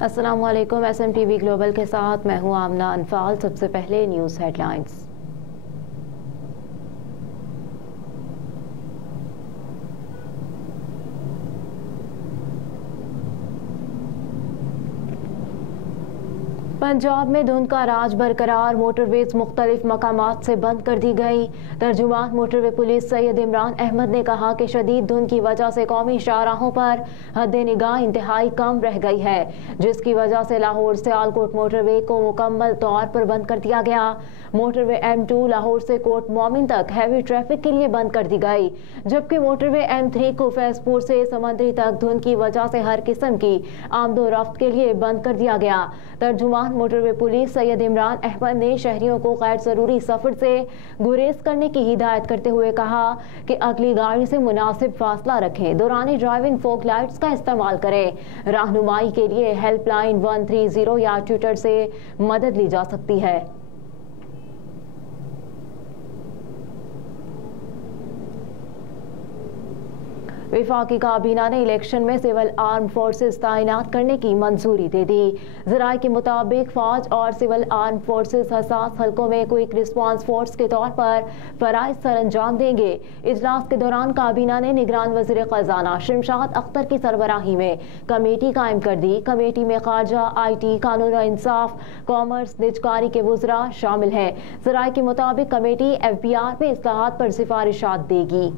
अस्सलाम वालेकुम। SMTV global के साथ मैं हूं आमना अनफाल। सबसे पहले न्यूज़ हेडलाइंस। पंजाब में धुंध का राज बरकरार, मोटरवेज मुख्तलिफ मकामात से बंद कर दी गई। तर्जुमान मोटरवे पुलिस सैयद इमरान अहमद ने कहा कि शदीद धुंध की वजह से कौमी शाहराहों पर हद निगाह इंतहाई कम रह गई है, जिसकी वजह से लाहौर सियालकोट मोटरवे को मुकम्मल तौर पर बंद कर दिया गया। मोटरवे M2 लाहौर से कोट मोमिन तक हैवी ट्रैफिक के लिए बंद कर दी गई, जबकि मोटरवे M3 को फैजपुर से समंदरी तक धुंध की वजह से हर किस्म की आमदोरफ्त के लिए बंद कर दिया गया। तर्जुमान मोटरवे पुलिस सैयद इमरान अहमद ने शहरियों को गैर जरूरी सफर से गुरेज करने की हिदायत करते हुए कहा कि अगली गाड़ी से मुनासिब फासला रखें, दौरान ड्राइविंग फोक लाइट्स का इस्तेमाल करें। रहनुमाई के लिए हेल्पलाइन 130 या ट्विटर से मदद ली जा सकती है। विफाकी काबीना ने इलेक्शन में सिविल आर्म फोर्सेस तैनात करने की मंजूरी दे दी। ज़राए के मुताबिक फौज और सिविल आर्म फोर्सेस हसास हलकों में क्विक रिस्पांस फोर्स के तौर पर फराइज सर अंजाम देंगे। इजलास के दौरान काबीना ने निगरान वज़ीर ख़जाना शमशाद अख्तर की सरबराही में कमेटी कायम कर दी। कमेटी में खारजा, IT, कानून और इंसाफ, कॉमर्स, निजकारी के वज़रा शामिल हैं। ज़राए के मुताबिक कमेटी FBR में इस्लाहात पर सिफारिशात देगी।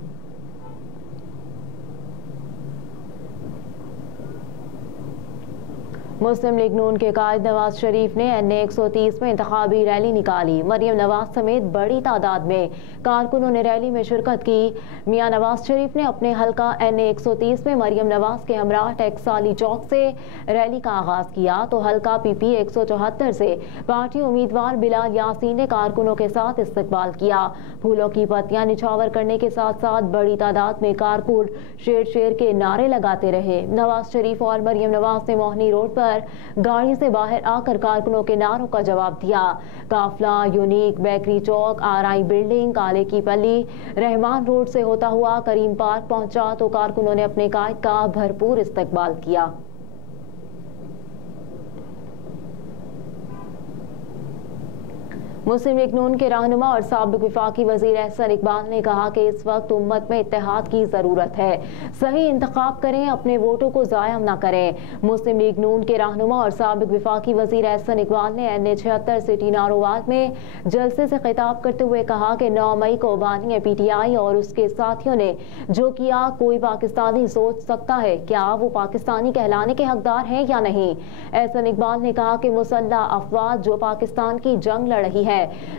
मुस्लिम लीग नून के कायद नवाज शरीफ ने NA 130 में इंतखाबी रैली निकाली। मरियम नवाज समेत बड़ी तादाद में कारकुनों ने रैली में शिरकत की। मियां नवाज शरीफ ने अपने हल्का NA 130 में मरियम नवाज के हमरा टैक्साली चौक से रैली का आगाज किया, तो हल्का PP 174 से पार्टी उम्मीदवार बिलाल यासीन ने कारकुनों के साथ इस्तकबाल किया। फूलों की पत्तियां निछावर करने के साथ साथ बड़ी तादाद में कारकुन शेर शेर के नारे लगाते रहे। नवाज शरीफ और मरियम नवाज ने मोहनी रोड पर गाड़ी से बाहर आकर कारकुनों के नारों का जवाब दिया। काफला यूनिक, बेकरी चौक, RI बिल्डिंग, काले की पल्ली, रहमान रोड से होता हुआ करीम पार्क पहुंचा, तो कारकुनों ने अपने कायद का भरपूर इस्तकबाल किया। मुस्लिम लीग नून के रहनुमा और साबिक विफाकी वजीर एहसन इकबाल ने कहा कि इस वक्त उम्मत में इत्तेहाद की जरूरत है। सही इंतखाब करें, अपने वोटों को जाया न करें। मुस्लिम लीग नून के रहनुमा और साबिक विफाकी वजीर एहसन इकबाल ने NA 76 सिटी नारोवाल में जलसे से खिताब करते हुए कहा कि 9 मई को बानी PTI और उसके साथियों ने जो किया, कोई पाकिस्तानी सोच सकता है क्या वो पाकिस्तानी कहलाने के हकदार हैं या नहीं। एहसन इकबाल ने कहा कि मुसल्लह अफवाज जो पाकिस्तान की जंग लड़ रही है,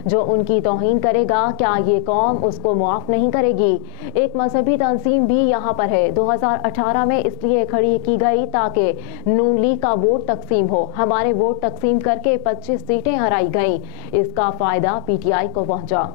जो उनकी तौहीन करेगा, क्या ये कौम उसको मुआफ नहीं करेगी। एक मजहबी तंजीम भी यहाँ पर है, 2018 में इसलिए खड़ी की गई ताकि नून लीग का वोट तकसीम हो। हमारे वोट तकसीम करके 25 सीटें हराई गई, इसका फायदा PTI को पहुंचा।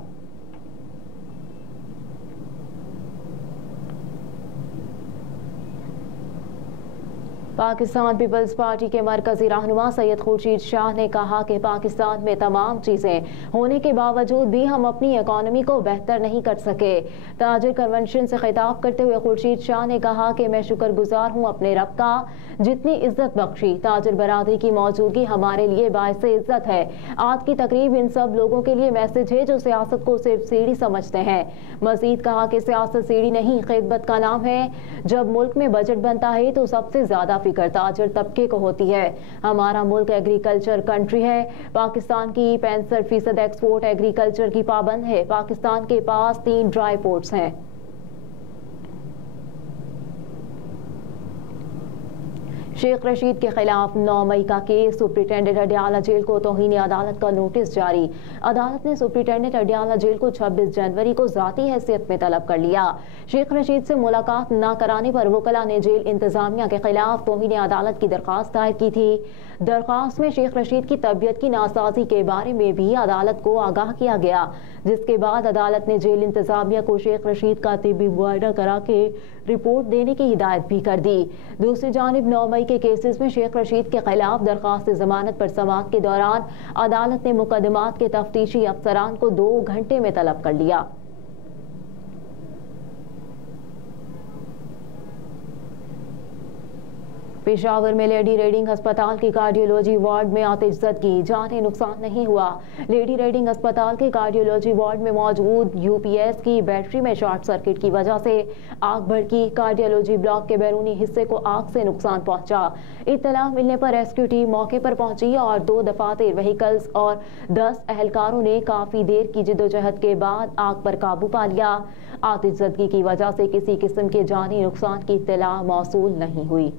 पाकिस्तान पीपल्स पार्टी के मरकजी रहनुमा सैयद खुर्शीद शाह ने कहा कि पाकिस्तान में तमाम चीज़ें होने के बावजूद भी हम अपनी इकॉनमी को बेहतर नहीं कर सके। ताजिर कन्वेंशन से खिताब करते हुए खुर्शीद शाह ने कहा कि मैं शुक्रगुजार हूँ अपने रब का, जितनी इज्जत बख्शी। ताजिर बरादरी की मौजूदगी हमारे लिए बाइस इज्जत है। आज की तकरीब इन सब लोगों के लिए मैसेज है जो सियासत को सिर्फ सीढ़ी समझते हैं। मजीद कहा कि सियासत सीढ़ी नहीं, खिदमत का नाम है। जब मुल्क में बजट बनता है तो सबसे ज्यादा फिक्र ताजिर तबके को होती है। हमारा मुल्क एग्रीकल्चर कंट्री है। पाकिस्तान की 65% एक्सपोर्ट एग्रीकल्चर की पाबंद है। पाकिस्तान के पास 3 ड्राई पोर्ट्स हैं। शेख रशीद के खिलाफ 9 मई का केस, सुप्रिंटेंडेंट अडियाला जेल को तौहीन अदालत का नोटिस जारी। अदालत ने सुप्रिंटेंडेंट अडियाला जेल को 26 जनवरी को जाती हैसियत में तलब कर लिया। शेख रशीद से मुलाकात न कराने पर वकला ने जेल इंतजामिया के खिलाफ तौहीन अदालत की दरख्वास्त दायर की थी। दरख्वास्त में शेख रशीद की तबीयत की नासाजी के बारे में भी अदालत को आगाह किया गया, जिसके बाद अदालत ने जेल इंतजामिया को शेख रशीद का तिब्बी मुआयना करा के रिपोर्ट देने की हिदायत भी कर दी। दूसरी जानिब 9 मई के केसेस में शेख रशीद के खिलाफ दरख्वास्त जमानत पर समाअत के दौरान अदालत ने मुकदमात के तफ्तीशी अफसरान को 2 घंटे में तलब कर लिया। पेशावर में लेडी रेडिंग अस्पताल के कार्डियोलॉजी वार्ड में आतिशज़दगी, जानी नुकसान नहीं हुआ। लेडी रेडिंग अस्पताल के कार्डियोलॉजी वार्ड में मौजूद यूपीएस की बैटरी में शॉर्ट सर्किट की वजह से आग भड़की। कार्डियोलॉजी ब्लॉक के बैरूनी हिस्से को आग से नुकसान पहुंचा। इत्तला मिलने पर रेस्क्यू टीम मौके पर पहुंची और 2 दफातर व्हीकल्स और 10 एहलकारों ने काफी देर की जिद्दोजहद के बाद आग पर काबू पा लिया। आतिशज़दगी की वजह से किसी किस्म के जानी नुकसान की इत्तला मौसूल नहीं हुई।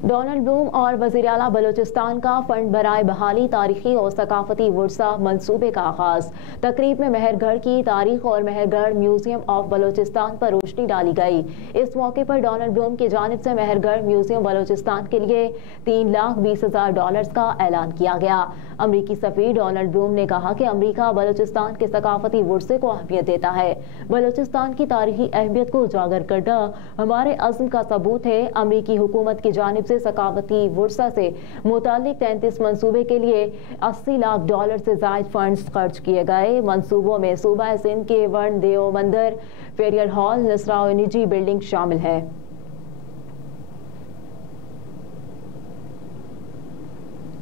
डोनाल्ड ब्लूम और वज़ीर आला बलूचिस्तान का फंड बराए बहाली तारीखी और सकाफती वर्सा मंसूबे का आगाज। तकरीब में मेहरगढ़ की तारीख और मेहरगढ़ म्यूजियम ऑफ बलूचिस्तान पर रोशनी डाली गई। इस मौके पर डोनाल्ड ब्लूम की जानिब से मेहरगढ़ म्यूजियम बलूचिस्तान के लिए $3,20,000 का ऐलान किया गया। अमरीकी सफीर डोनाल्ड ब्लूम ने कहा कि अमरीका बलूचिस्तान के सकाफती वर्से को अहमियत देता है। बलूचिस्तान की तारीखी अहमियत को उजागर करना हमारे अज़्म का सबूत है। अमरीकी हुकूमत की जानिब से सकाफती वर्सा से मुतालिक 33 मंसूबे के लिए $80 लाख से जायद फंड्स खर्च किए गए। मंसूबों में सूबा सिंध के वर्ण देव मंदिर, फेरियल हॉल, नसरा और निजी बिल्डिंग शामिल है।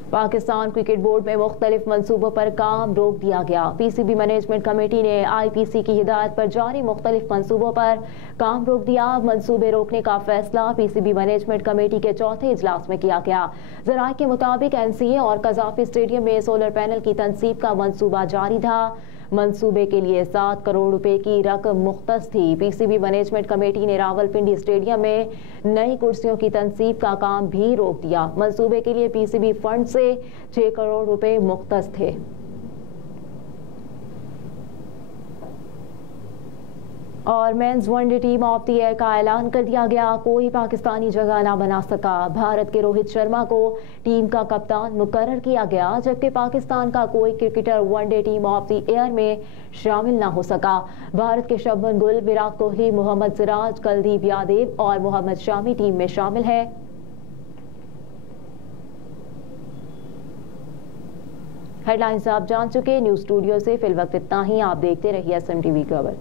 पाकिस्तान क्रिकेट बोर्ड में मुख्तलिफ मंसूबों पर काम रोक दिया गया। पीसीबी मैनेजमेंट कमेटी ने आईपीसी की हिदायत पर जारी मुख्तलिफ मंसूबों पर काम रोक दिया। मंसूबे रोकने का फैसला पीसीबी मैनेजमेंट कमेटी के चौथे इजलास में किया गया। ज़राए के मुताबिक एनसीए और कज़ाफी स्टेडियम में सोलर पैनल की तनसीब का मंसूबा जारी था। मंसूबे के लिए 7 करोड़ रुपए की रकम मुख्तस थी। पीसीबी मैनेजमेंट कमेटी ने रावलपिंडी स्टेडियम में नई कुर्सियों की तनसीब का काम भी रोक दिया। मंसूबे के लिए पीसीबी फंड से 6 करोड़ रुपए मुख्तस थे। और men's one day team of the year का ऐलान कर दिया गया। कोई पाकिस्तानी जगह ना बना सका। भारत के रोहित शर्मा को टीम का कप्तान मुकर्रर किया गया, जबकि पाकिस्तान का कोई cricketer one day team of the year में शामिल ना हो सका। भारत के शुभमन गिल, विराट कोहली, मोहम्मद सिराज, कुलदीप यादव और मोहम्मद शामी टीम में शामिल है। हेडलाइंस आप जान चुके। न्यूज स्टूडियो से फिल वक्त इतना ही। आप देखते रहिए SMTV ग्लोबल।